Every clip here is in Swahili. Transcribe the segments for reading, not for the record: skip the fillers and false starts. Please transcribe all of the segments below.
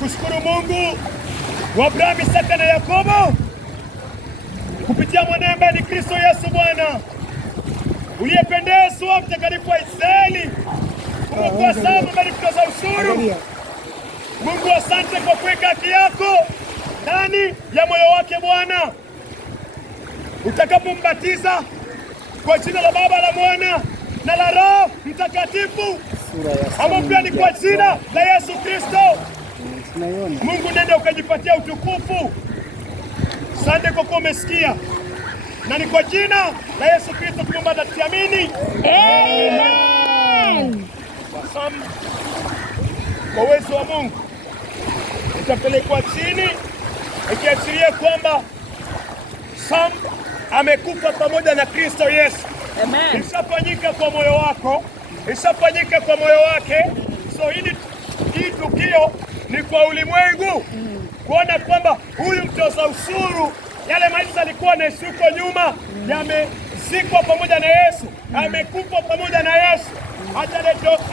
kushukuru Mungu wa Abrahamu, Isaka na Yakobo kupitia mwanae ambaye ni Kristo Yesu Bwana, uliyependezwa mtakatifu wa Israeli kumwokoa Samu ambaye ni mtoza ushuru. Mungu, asante kwa kuweka haki yako ndani ya moyo wake Bwana, utakapombatiza kwa jina la Baba, la Mwana na la Roho Mtakatifu, ama pia ni kwa jina la Yesu Kristo. Mungu, nenda ukajipatia utukufu. Asante kwa kuwa umesikia, na ni kwa jina la Yesu Kristo tunaomba na tukiamini. Amen. Kwa uwezo wa Mungu itapelekwa chini, ikiashiria kwamba Sam amekufa pamoja na Kristo Yesu. Amen. Ishafanyika kwa moyo wako, ishafanyika kwa moyo wake. So hii tukio ni kwa ulimwengu kuona kwamba huyu mtoza ushuru, yale maisha alikuwa anaishi huko nyuma, yamezikwa pamoja na Yesu, amekufa pamoja na Yesu.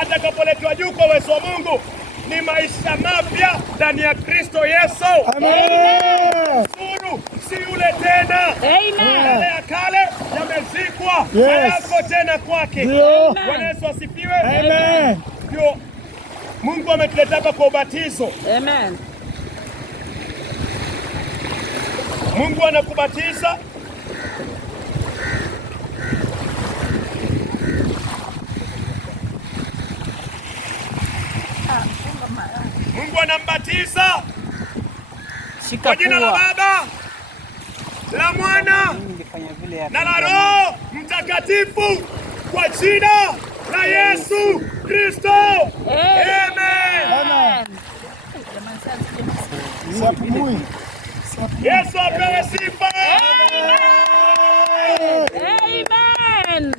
Atakapoletwa juu kwa uwezo wa Mungu, ni maisha mapya ndani ya Kristo Yesu. Amen. Ushuru si yule tena. Amen. Yale ya kale yamezikwa, hayako tena kwake. Bwana Yesu asifiwe. Amen. Ndio Mungu ametuleta hapa kwa ubatizo. Amen. Mungu anakubatiza Mungu anambatiza kwa jina la Baba, la Mwana na la Roho Mtakatifu, kwa jina la Yesu Kristo. Amen. Yesu apewe sifa. Amen.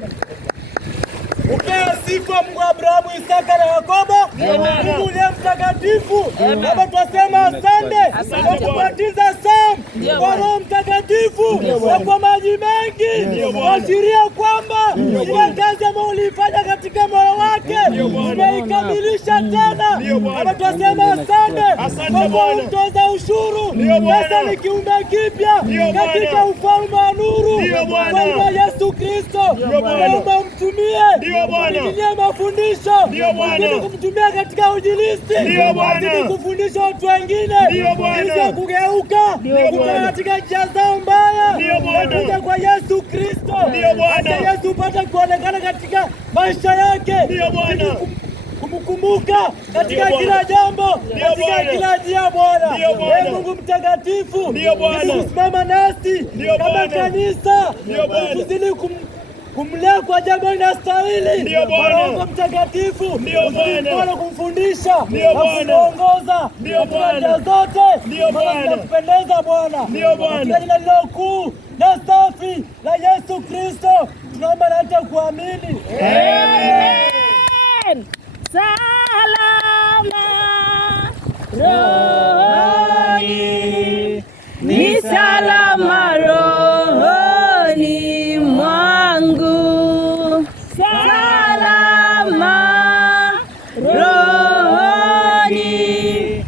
Upewe sifa Mungu wa Abrahamu, Isaka na Yakobo. Mungu ndiye mtakatifu. Baba, twasema asante kwa kubatiza Sam kwa Roho Mtakatifu na kwa maji mengi, kuashiria kwamba ile kazi ambayo ulifanya katika moyo wake umeikamilisha tena. Baba, twasema asante kwa mtoza ushuru. Sasa ni kiumbe kipya katika ufalme wa nuru, ufalme wa Yesu Kristo. Naomba umtumie kufikia mafundisho, ili kumtumia katika ujilisti, ili kufundisha watu wengine ili kugeuka kutoka katika njia zao mbaya kuja kwa Yesu Kristo. Hata Yesu upate kuonekana katika maisha yake, kumkumbuka katika kila jambo, katika kila njia. Bwana Mungu mtakatifu, kusimama nasi kama kanisa, tuzidi kumlea kwa jambo inastahili. Roho Mtakatifu Bwana kumfundisha na kumwongoza katika njia zote kupendeza Bwana, katika jina lilo kuu na safi la Yesu Kristo tunaomba na hata kuamini. Amen. Salama rohoni, ni salama rohoni mwangu, salama rohoni,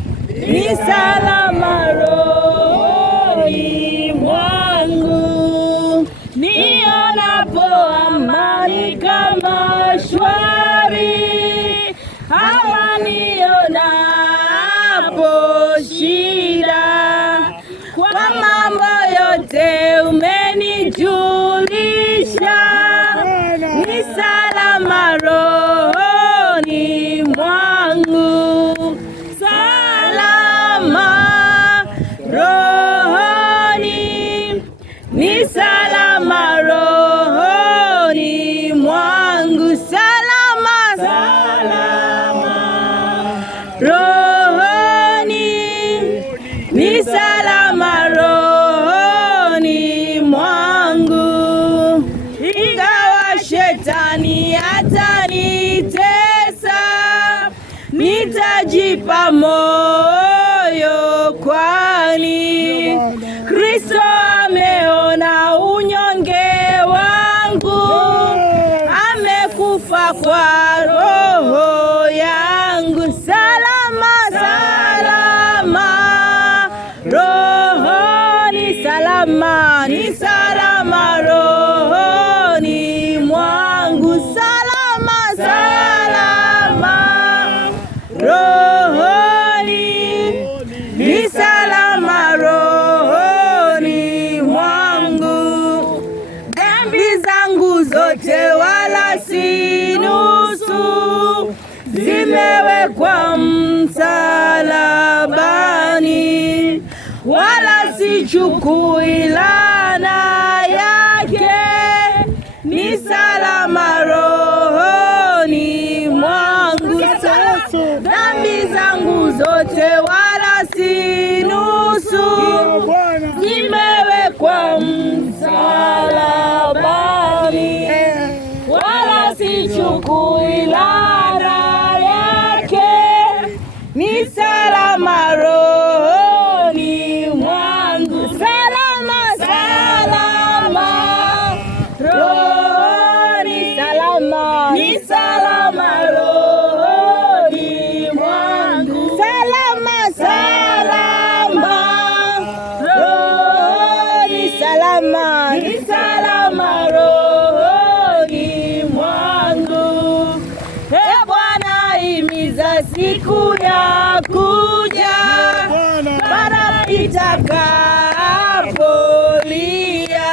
ni salama rohoni mwangu, nionapo amani kama shwari, hawa nionapo shida, kwa mambo yote umenijulisha, ni salama rohoni mwangu, salama rohoni, ni salama rohoni mwangu, salama, salama rohoni, ni salama rohoni mwangu, ingawa shetani atanitesa, nitajipa moyo, kwani Kristo ameona unyonge wangu, amekufa kwa roho yangu, salama, salama rohoni salama, ni salama rohoni mwangu, salama salama rohoni, ni salama rohoni mwangu. Dhambi zangu zote wala si nusu, zimewekwa msalabani, wala sichukui laana yake, ni salama rohoni mwangu. Dhambi zangu zote wala si nusu, zimewekwa msalabani, wala sichukui laana yake, ni salama rohoni mwangu. Salama salama rohoni, salama ni salama rohoni mwangu. Salama salama rohoni, salama ni salama rohoni mwangu. Bwana imiza siku ya kuja, mara itakapolia,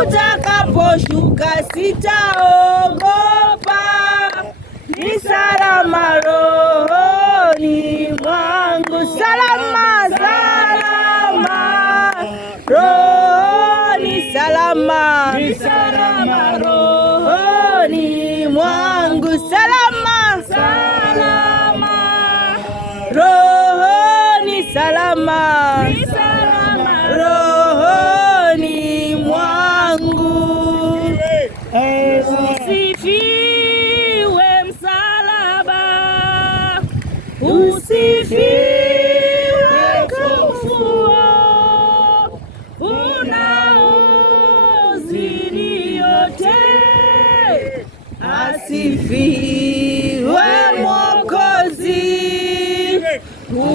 utakaposhuka sitaogopa, ni salama rohoni mwangu. Salama salama rohoni, salama ni salama rohoni mwangu. Salama salama rohoni, salama ni salama rohoni mwangu. Usifiwe msalaba, usifiwe ufufuo unaozidi yote, asifiwe Mwokozi,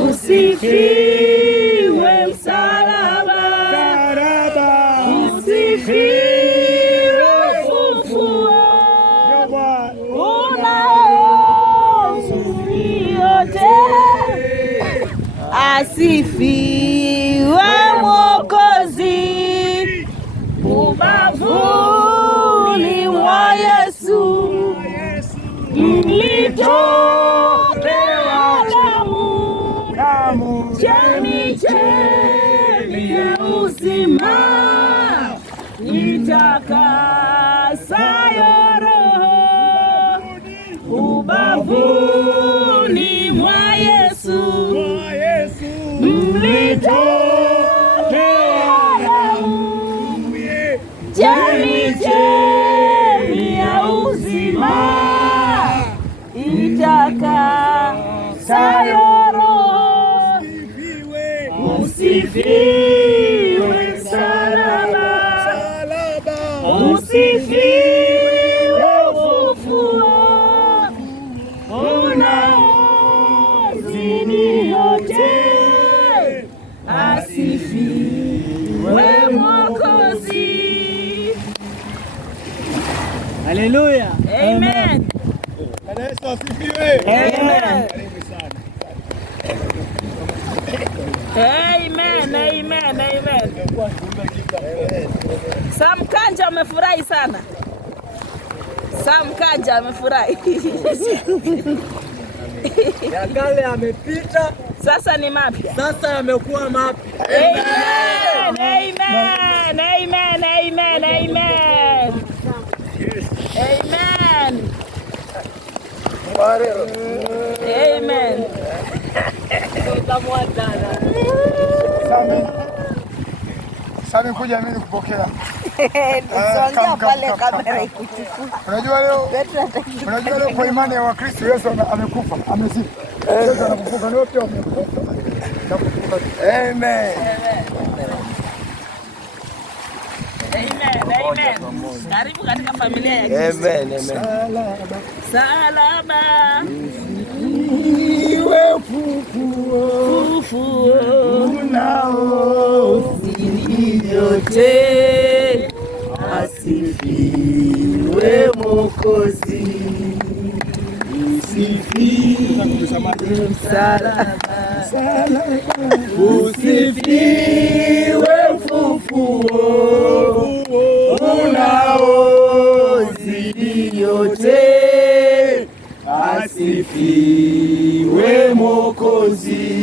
usifiwe msalaba, usifiwe ufufuo unaozidi yote, asifiwe Mwokozi. Ubavuni mwa Yesu mlitolewa damu, chemichemi ya uzima, itakasayo roho. Ubavuni mwa Yesu mlitolewa damu, chemichemi ya uzima, itakasayo roho. Usifiwe msalaba, usifiwe ufufuo unaozidi yote, asifiwe Mwokozi. Haleluya. Amen. Yesu asifiwe. Amen. Amen, amen, amen. Sam Kanja amefurahi sana. Sam Kanja amefurahi. Ya kale amepita, Sasa ni mapya. sasa yamekuwa mapya. Amen, amen, amen, amen, amen. Amen. Amen. Sami kuja mimi kupokea. Songa pale kamera ikuchukua. Unajua leo kwa imani ya Wakristo Yesu amekufa, amezika. Yesu anakufuka, leo pia amekufa. Amen. Amen. Karibu katika familia ya Kristo. Amen. Salama. Iwe fufuo. unaozidi yote, asifiwe Mwokozi. Usifiwe msalaba, usifiwe ufufuo unaozidi yote, asifiwe Mwokozi.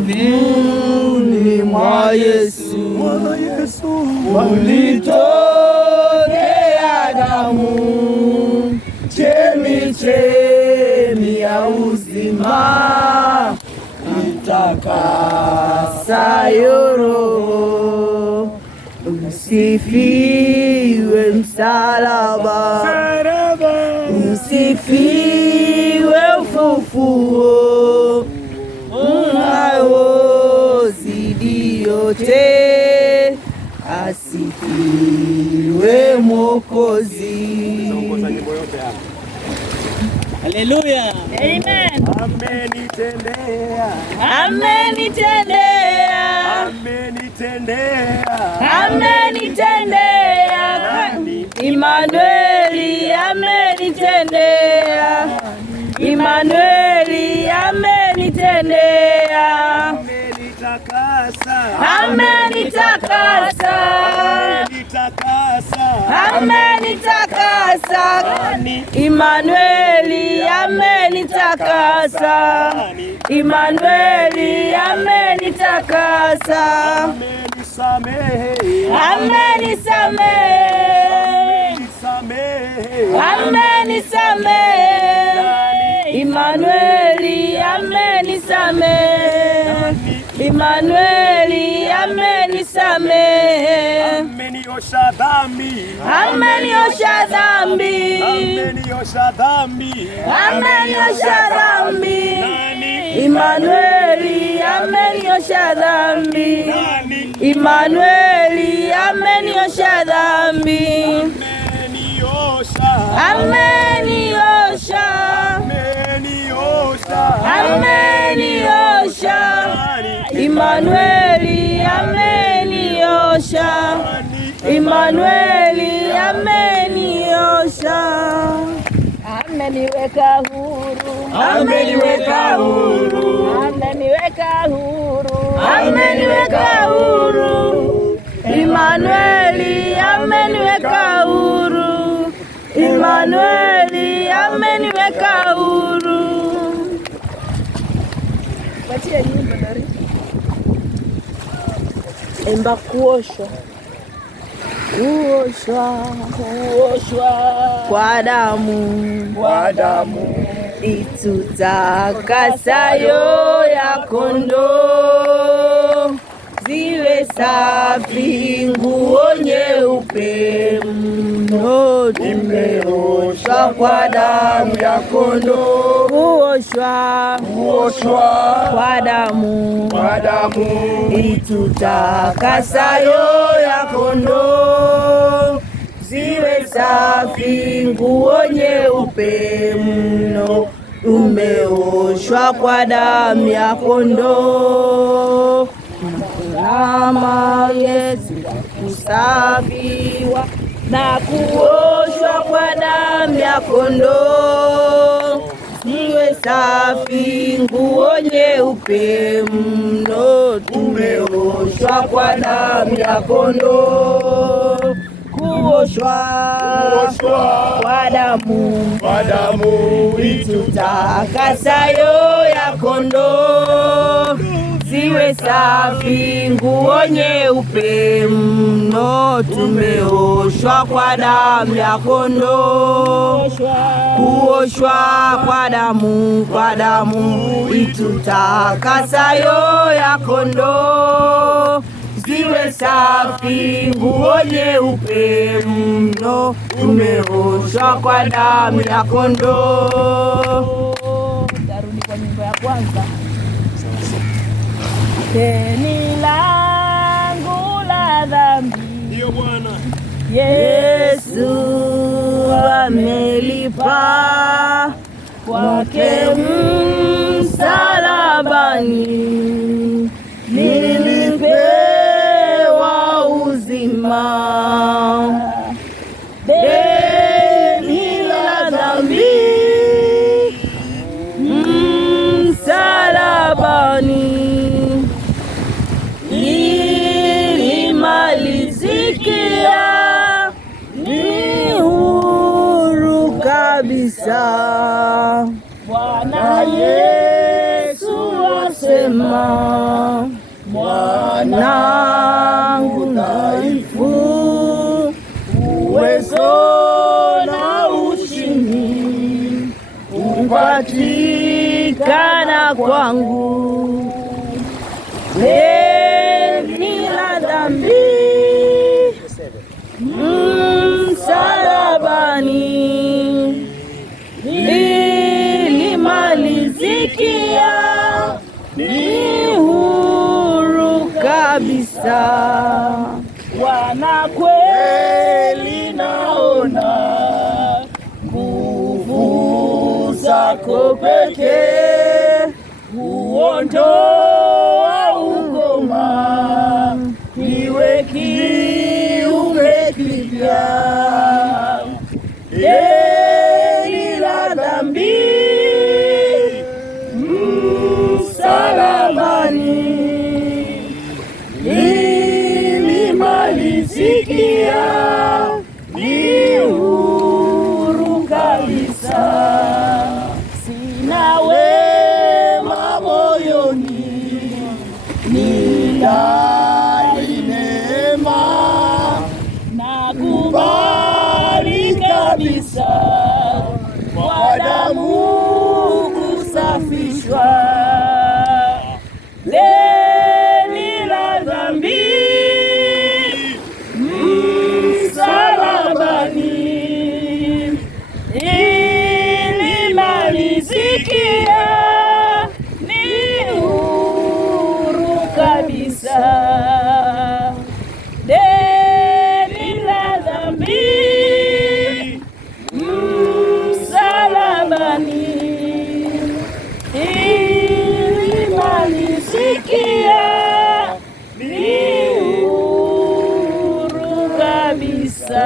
Mbinguni mwa Yesu ulitokea damu, chemichemi ya uzima, itakasayo roho. Usifiwe msalaba, usifiwe ufufuo unaozidi yote, asifiwe Mwokozi. Haleluya. Amen. Amenitendea, Amenitendea, amenitendea, amenitendea. Imanueli amenitendea, Imanueli amenitendea. amenitakasa, Amenitakasa, amenitakasa, amenitakasa. Imanueli amenitakasa, Imanueli amenitakasa. amenisamehe, Amenisamehe, amenisamehe. Imanueli amenisamehe, Imanueli amenisamehe. ameniosha dhambi, Ameniosha dhambi, ameniosha dhambi, ameniosha dhambi. Imanueli ameniosha dhambi, Imanueli ameniosha dhambi. ameniosha, Ameniosha, ameniosha, ameniosha. Imanueli ameniosha, Imanueli ameniosha. Ameniweka huru, ameniweka huru, ameniweka huru, ameniweka huru. Imanueli ameniweka huru, Imanueli ameniweka huru. Patia nyimbo dari. Emba kuoshwa, kuoshwa, kuoshwa kwa damu, kwa damu itutakasayo ya kondoo, ziwe safi nguo nyeupe mno, tumeoshwa kwa damu ya kondoo. Kuoshwa, kuoshwa, kwa damu, kwa damu itutakasayo ya kondoo, ziwe safi nguo nyeupe mno, umeoshwa kwa damu ya kondoo. Mama Yesu kusafiwa na kuoshwa kwa damu ya kondoo, ziwe safi nguo nyeupe mno, tumeoshwa kwa damu ya kondoo. Kuoshwa, kuoshwa, kwa damu, kwa damu itutakasayo ya kondoo, ziwe safi nguo nyeupe mno, tumeoshwa kwa damu ya kondoo. Kuoshwa kwa damu itutakasayo ya kondoo, ziwe safi nguo nyeupe mno, tumeoshwa kwa damu ya kondoo. Tarudi kwa nyimbo ya kwanza. Deni langu la dhambi, ndio Bwana Yesu amelipa kwake msalabani, ukoma, mwanangu dhaifu, uwezo na ushindi upatikana kwangu. Deni la dhambi msalabani lilimalizikia, ni huru kabisa. Wana kweli naona nguvu zako pekee huondoa ukoma, niwe kiumbe kipya. Deni la dhambi msalabani lilimalizikia, ni huru kabisa. Sina wema moyoni, nidai neema, nakubali kabisa kwa damu kusafishwa. Deni la dhambi msalabani ilimalizikia, ni huru kabisa. Deni la dhambi msalabani ilimalizikia, ni huru kabisa.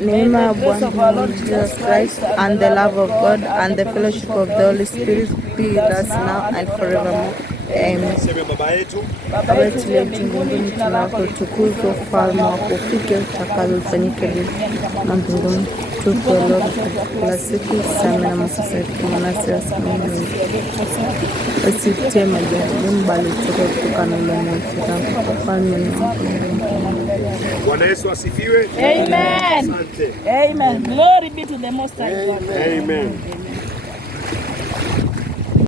Name of Bwana Jesus Christ, and the love of God, and the fellowship of the Holy Spirit be with us now and forevermore. Amen. Baba yetu Baba yetu uliye mbinguni, tunakutukuza, ufalme wako ufike, utakalo lifanyike kama mbinguni. Tupe leo kila siku, samehe makosa yetu kama nasi tunasamehe, usitutie majaribuni, bali utuokoe kutokana na yule mwovu. Ufalme ni wako. Bwana Yesu asifiwe. Amen. Asante. Amen. Glory be to the Most High God. Amen.